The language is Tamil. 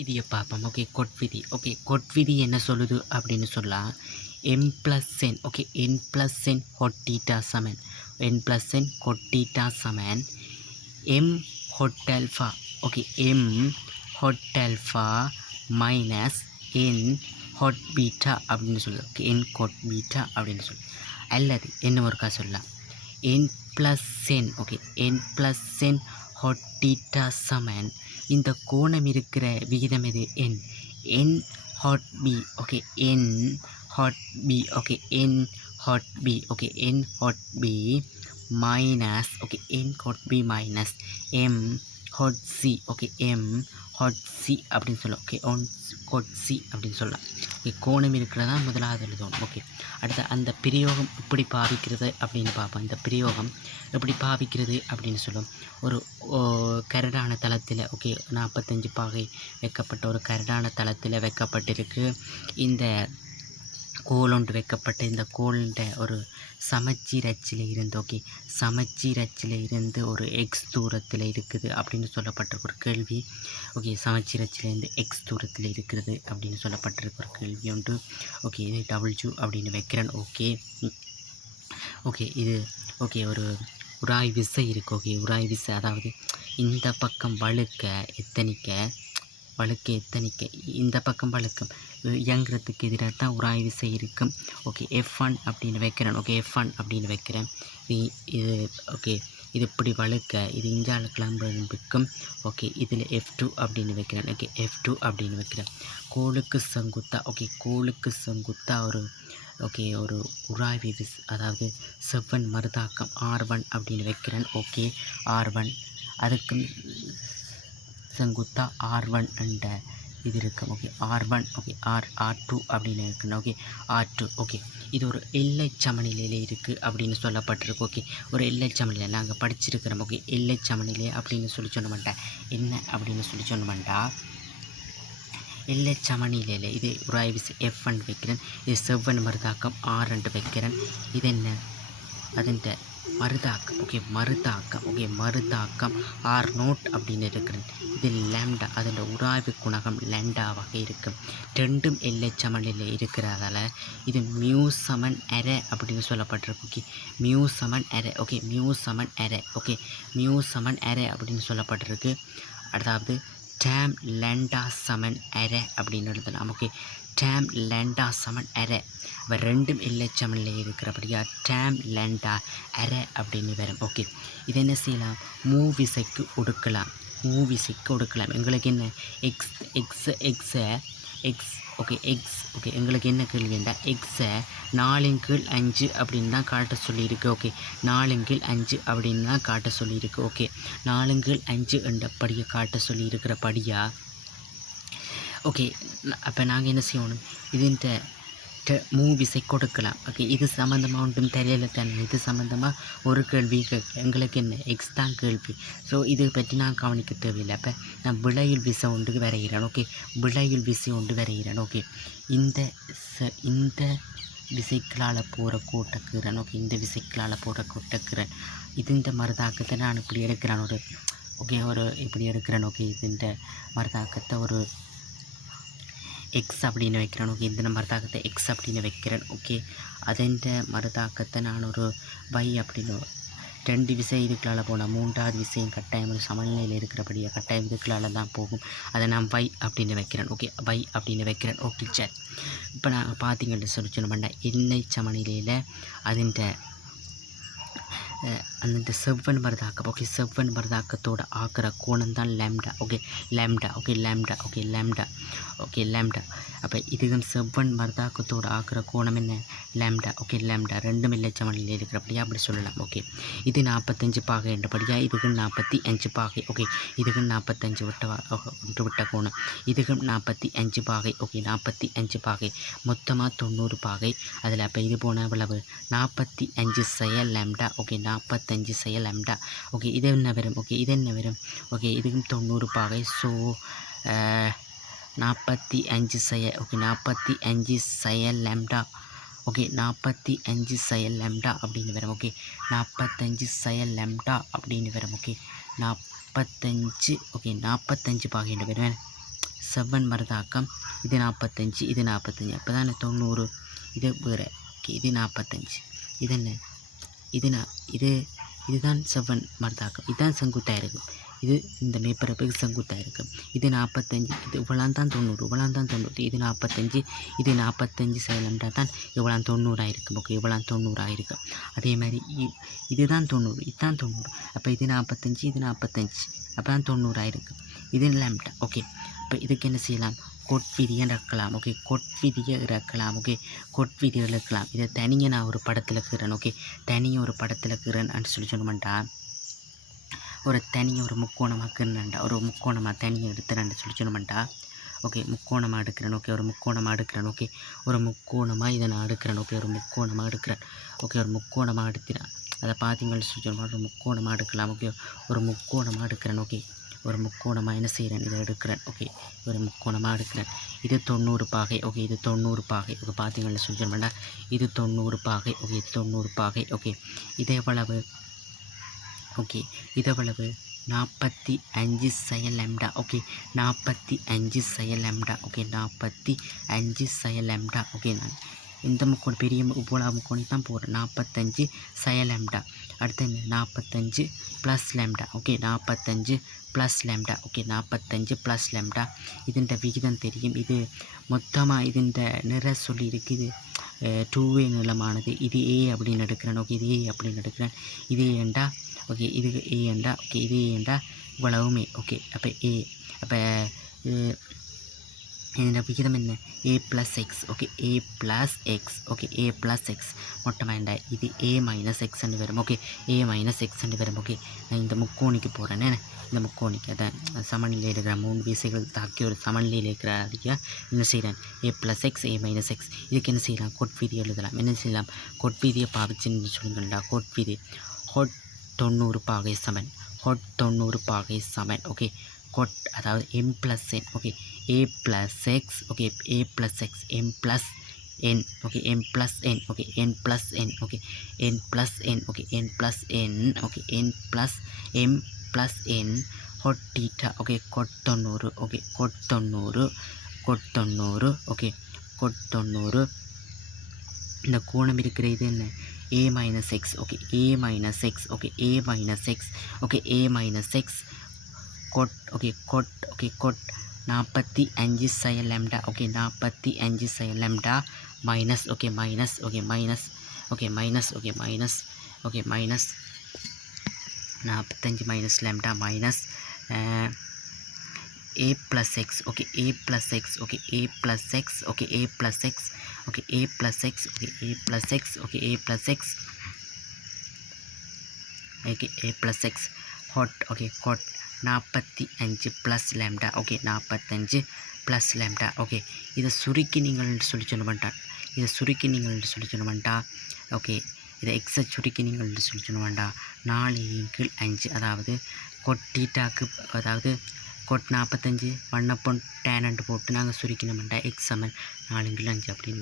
விதியை பார்ப்போம். ஓகே, கொட் விதி. ஓகே, கொட் விதி என்ன சொல்லுது அப்படின்னு சொல்லலாம். M plus N. Okay, N plus N cot theta சமன். N plus N cot theta சமன் M cot alpha. Okay, M cot alpha minus N cot beta அப்படின்னு சொல்லுது. ஓகே, என் கொட் பீட்டா அப்படின்னு சொல்லு. அல்லது என்ன ஒருக்கா சொல்லலாம், N plus N. Okay, N plus N cot theta சமன் இந்த கோணம் இருக்கிற விகிதம் எது? N. N cot B. Okay, N cot B. Okay, N cot B. Okay, N cot B minus. Okay, N cot B minus M cot C. Okay, M cot C அப்படின்னு சொல்லலாம். ஓகே, ஒன் ஹாட் சி அப்படின்னு சொல்லலாம். ஓகே, கோணம் இருக்கிறதா முதலாவது எழுதணும். ஓகே, அடுத்த அந்த பிரயோகம் எப்படி பாவிக்கிறது அப்படின்னு பார்ப்போம். இந்த பிரயோகம் எப்படி பாவிக்கிறது அப்படின்னு சொல்லும். ஒரு கரடான தளத்தில், ஓகே, 45 பாகை வைக்கப்பட்ட ஒரு கரடான தளத்தில் வைக்கப்பட்டிருக்கு. இந்த கோல் ஒன்று வைக்கப்பட்ட இந்த கோல்ன்ற ஒரு சமச்சீர் அச்சில் இருந்து, ஓகே, சமச்சீர் அச்சில் இருந்து ஒரு எக்ஸ் தூரத்தில் இருக்குது அப்படின்னு சொல்லப்பட்டிருக்க ஒரு கேள்வி. ஓகே, சமச்சீர் அச்சிலேருந்து எக்ஸ் தூரத்தில் இருக்கிறது அப்படின்னு சொல்லப்பட்டிருக்க ஒரு கேள்வி உண்டு. ஓகே, இது டபிள்யூ அப்படின்னு வைக்கிறேன். ஓகே ஓகே இது ஓகே ஒரு உராய் விசை இருக்குது. ஓகே, உராய் விசை அதாவது இந்த பக்கம் வழுக்க எத்தனிக்க இந்த பக்கம் வழுக்கும் இயங்குறதுக்கு எதிராக தான் உராய் விசை இருக்கும். ஓகே, F1 அப்படின்னு வைக்கிறேன். ஓகே, F1 அப்படின்னு வைக்கிறேன். இது ஓகே, இது இப்படி வழுக்க இது இஞ்சால கிளம்புக்கும். ஓகே, இதில் F2 அப்படின்னு வைக்கிறேன். ஓகே, F2 அப்படின்னு வைக்கிறேன். கோளுக்கு செங்குத்தா, ஓகே, கோளுக்கு செங்குத்தா ஒரு ஓகே ஒரு உராய்வு அதாவது செவ்வன் மறுதாக்கம் R1 அப்படின்னு வைக்கிறேன். ஓகே, R1 அதுக்கு செங்குத்தா R1 என்ற இது இருக்கும். Okay, R1. ஓகே, R2 அப்படின்னு இருக்குன்னு. Okay, R2. ஓகே, இது ஒரு எல்லை சமநிலையில் இருக்குது அப்படின்னு சொல்லப்பட்டிருக்கு. ஓகே, ஒரு எல்லை சமநிலை நாங்கள் படிச்சிருக்கிறோம். ஓகே, எல்லை சமநிலை அப்படின்னு சொல்லி சொன்ன மாட்டேன் என்ன அப்படின்னு சொல்லி சொன்ன மாட்டா எல்லை சமநிலையில் இது உராய் விசை F1 வைக்கிறேன். இது செவ்வன் மறுதாக்கம் R2 வைக்கிறேன். இது என்ன அதுன்ற மறுதாக்கம். ஓகே, மறுதாக்கம். ஓகே, மறுதாக்கம் R0 அப்படின்னு இருக்கிறேன். இது லேம்டா, அதில் உராய்வு குணகம் லேண்டாவாக இருக்கும். ரெண்டும் எல்லை சமநிலை இருக்கிறதால இது மியூ சமன் அரை அப்படின்னு சொல்லப்பட்டிருக்கு. ஓகே, மியூ சமன் அரை. ஓகே, மியூ சமன் அரை. ஓகே, மியூ சமன் அரை அப்படின்னு சொல்லப்பட்டிருக்கு. அதாவது டேம் லேண்டா சமன் அரை அப்படின்னு எழுதலாம். ஓகே, டேம் லேண்டா சமன் அரை. இப்போ ரெண்டும் எல்லை சமநிலையில் இருக்கிறபடியா டேம் லேண்டா அரை அப்படின்னு வரும். ஓகே, இது என்ன செய்யலாம், மூவிசைக்கு ஒடுக்கலாம். எங்களுக்கு என்ன எக்ஸ் எக்ஸ் எக்ஸை எக்ஸ். Okay, X. ஓகே, எங்களுக்கு என்ன கேள்விண்டா எக்ஸை 4/5 அப்படின்னு தான் காட்ட சொல்லியிருக்கு. ஓகே, 4/5 அப்படின்னு தான் காட்ட சொல்லியிருக்கு. ஓகே, 4/5 என்றபடியை காட்ட சொல்லியிருக்கிற படியா. ஓகே, அப்போ நாங்கள் என்ன செய்யணும், இதுன்ற மூவிஸை கொடுக்கலாம். ஓகே, இது சம்மந்தமாக ஒன்றும் தெரியல தானே. இது சம்மந்தமாக ஒரு கேள்வி எங்களுக்கு என்ன எக்ஸ் தான் கேள்வி. ஸோ இதை பற்றி நான் கவனிக்க தேவையில்லை. அப்போ நான் விளையுள் விசை ஒன்று வரைகிறேன். ஓகே, விளையுள் விசை ஒன்று வரைகிறேன். ஓகே, இந்த விசைக்களால் போகிற கூட்டக்கிறேன். ஓகே, இந்த விசைக்களால் போகிற கூட்டக்கிறேன். இது இந்த மருதாக்கத்தை நான் இப்படி எடுக்கிறேன். இப்படி எடுக்கிறேன். ஓகே, இந்த மருதாக்கத்தை ஒரு எக்ஸ் அப்படின்னு வைக்கிறேன். ஓகே, இந்த மருதாக்கத்தை எக்ஸ் அப்படின்னு வைக்கிறேன். ஓகே, அதென்ற மருதாக்கத்தை நான் ஒரு y அப்படின்னு 2 விசை இதுக்களால் போனால் 3வது விசையும் கட்டாயம் ஒரு சமநிலையில் இருக்கிறபடியாக கட்டாயம் இதுக்களால் தான் போகும். அதை நான் y அப்படின்னு வைக்கிறேன். ஓகே, y அப்படின்னு வைக்கிறேன். ஓகே, சரி. இப்போ நான் பார்த்தீங்கன்னு சொன்னோம்னா எல்லை சமநிலையில் அந்த செவ்வன் மருதாக்கம். ஓகே, செவ்வன் மருதாக்கத்தோட ஆக்கிற கோணம் தான் லேம்டா. Okay, lambda. அப்போ இதுவும் செவ்வன் மருதாக்கத்தோட ஆக்கிற கோணம் என்ன, லேம்டா. Okay, lambda. ரெண்டும் இல்லை சமநிலையில் இருக்கிறபடியா அப்படி சொல்லலாம். ஓகே, இது 45 பாகை என்றபடியா இதுக்கு 45 பாகை. ஓகே, இதுக்கு 45 விட்ட கோணம். இதுக்கும் 45 பாகை. ஓகே, 45 பாகை. மொத்தமாக 90 பாகை. அதில் அப்போ இது போன எவ்வளவு 45 செயல் லேம்டா. ஓகே, 45 செயல் லேம்டா. ஓகே, இது என்ன வரும். ஓகே, ஓகே, இதுக்கும் 90 பாகை. ஸோ 45 செயல். ஓகே, 45 செயல் லேம்டா. ஓகே, 45 செயல் லேம்டா அப்படின்னு வரும். ஓகே, 45 செயல் லேம்டா அப்படின்னு வரும். ஓகே, 45. ஓகே, 45 பாகை என்று வருவேன். செவன் மரதாக்கம் இது 45 இது 45 அப்போ தானே 90 இது வேறு ஓகே இது 45 இது என்ன இதுதான் செவன் மரதாக்கம் இதுதான் செங்குத்தாக இருக்கும் இது இந்த மேற்பரப்புக்கு செங்குத்தாக இருக்கும் இது 45 இது இவ்வளோ தான் 90 இது 45 இது 45 சைலண்டா தான் இவ்வளோ 90 இருக்கும் ஓகே இவ்வளோ 90 இருக்கும் அதே மாதிரி இதுதான் 90 இதுதான் 90 அப்போ இது 45 இது 45 அப்போ தான் 90 இருக்கும் இது லேம்டா ஓகே இப்போ இதுக்கு என்ன செய்யலாம் கோட்விதியை இறக்கலாம் ஓகே கோட்விதியை இறக்கலாம் ஓகே கோட்விதியை இறக்கலாம் இதை தனியாக நான் ஒரு படத்தில் இருக்கிறேன் ஓகே தனியாக ஒரு படத்தில் இருக்கிறேன்னு சொல்லி சொன்னோம்டா ஒரு தனியாக ஒரு முக்கோணமாக இருக்கிறேன்டா ஒரு முக்கோணமாக தனியாக எடுத்துறேன்னு சொல்லி சொன்னோம்டா ஓகே முக்கோணமாக எடுக்கிறேன் ஓகே ஒரு முக்கோணமாக எடுக்கிறேன் ஓகே ஒரு முக்கோணமாக இதை நான் எடுக்கிறேன் ஓகே ஒரு முக்கோணமாக எடுக்கிறேன் ஓகே ஒரு முக்கோணமாக எடுக்கிறேன் அதை பார்த்தீங்கன்னு சொல்லி சொன்னோம் ஒரு முக்கோணமாக எடுக்கலாம் ஓகே ஒரு முக்கோணமாக எடுக்கிறேன் ஓகே ஒரு முக்கோணமாக என்ன செய்கிறேன் இதை எடுக்கிறேன் ஓகே ஒரு முக்கோணமாக எடுக்கிறேன் இது 90 பாகை ஓகே இது 90 பாகை ஓகே பார்த்தீங்கன்னு சொல்லி சொன்னோம்னா இது 90 பாகை ஓகே இது 90 பாகை ஓகே இது எவ்வளவு ஓகே இது எவ்வளவு 45 சய லேம்டா ஓகே 45 சய லேம்டா ஓகே 45 சய லேம்டா ஓகே நான் இந்த முக்கோணம் பெரிய இவ்வளோ முக்கோணம் தான் போடுறேன் 45 சய லேம்டா அடுத்து 45 plus lambda okay 45 plus lambda okay 45 plus lambda இதுன்ற விகிதம் தெரியும் இது மொத்தமாக இதுன்ற நிற சொல்லி இருக்குது 2A நிலமானது இது A அப்படின்னு எடுக்கிறேன் ஓகே இது A அப்படின்னு எடுக்கிறேன் இது ஏண்டா ஓகே இது ஏண்டா ஓகே இது ஏண்டா இவ்வளவுமே ஓகே அப்போ A அப்போ இதோட விகிதம் என்ன A + x okay A + x okay A + x மொத்தமாக என்ன இது A - x வரும் ஓகே A - x வரும் ஓகே நான் இந்த முக்கோணிக்கு போகிறேன்னு இந்த முக்கோணிக்கு அதான் சமநிலையில் இருக்கிற 3 விசைகள் தாக்கி ஒரு சமநிலையில் இருக்கிற அடிக்க என்ன செய்கிறேன் A + x A - x இதுக்கு என்ன செய்யலாம் கோட்விதி எழுதலாம் என்ன செய்யலாம் கோட்விதியை பாவிச்சுன்னு சொல்லுங்கள்டா கோட்விதி ஹொட் 90 பாகை சமன் ஹொட் 90 பாகை சமன் ஓகே கொட் அதாவது m + n okay A + x okay A + x m + n okay m + n okay n + n okay n + n okay n + n okay n + m + n cot theta okay cot 90 okay cot 90 okay cot 90 இந்த கோணம் இருக்கிற இது என்ன A - x okay A - x okay A - x okay A - x cot okay cot 45 சய லேம்டா ஓகே 45 சய lambda minus okay minus okay minus okay minus okay minus okay minus 45 minus lambda minus A + x okay A + x okay A + x okay A + x okay A + x okay A + x okay A + x okay A + x hat okay காட் 45 plus lambda okay 45 plus lambda okay இதை சுருக்கி நீங்கள் சொல்லி சொன்னமாட்டா இதை சுருக்கி நீங்கள் சொல்லி சொன்னமாட்டா ஓகே இதை எக்ஸை சுருக்கி நீங்கள் சொல்லி சொன்னமாட்டா 4/5 அதாவது கொட் டீட்டாக்கு அதாவது கொட் 45 1/tan போட்டு நாங்கள் சுருக்கினோம்டா x = 4/5 அப்படின்னு